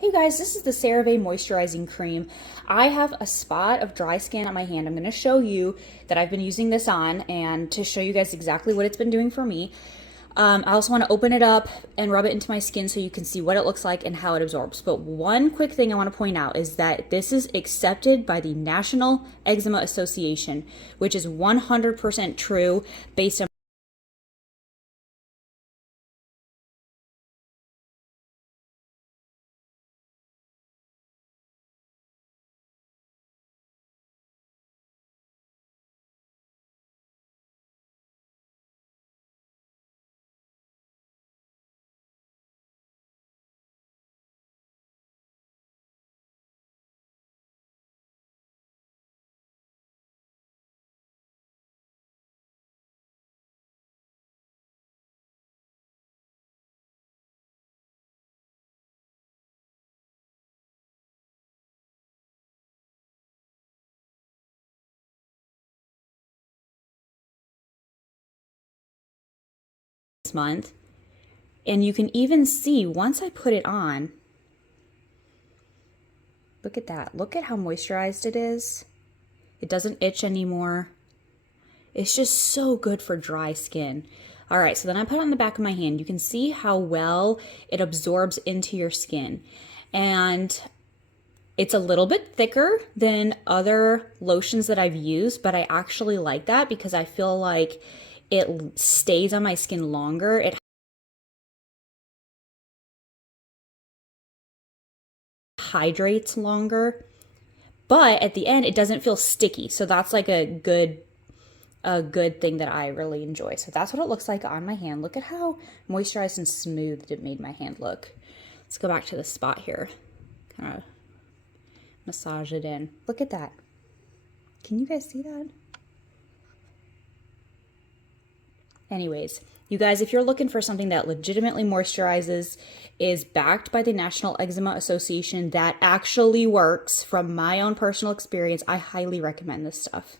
Hey guys, this is the CeraVe Moisturizing Cream. I have a spot of dry skin on my hand. I'm going to show you that I've been using this on and to show you guys exactly what it's been doing for me. I also want to open it up and rub it into my skin so you can see what it looks like and how it absorbs. But one quick thing I want to point out is that this is accepted by the National Eczema Association, which is 100% true based on this month. And you can even see once I put it on, look at that. Look at how moisturized it is. It doesn't itch anymore. It's just so good for dry skin. All right, so then I put it on the back of my hand. You can see how well it absorbs into your skin. And it's a little bit thicker than other lotions that I've used, but I actually like that because I feel like it stays on my skin longer. It hydrates longer, but at the end it doesn't feel sticky. So that's like a good thing that I really enjoy. So that's what it looks like on my hand. Look at how moisturized and smooth it made my hand look. Let's go back to the spot here. Kind of massage it in. Look at that. Can you guys see that? Anyways, you guys, if you're looking for something that legitimately moisturizes, is backed by the National Eczema Association, that actually works from my own personal experience, I highly recommend this stuff.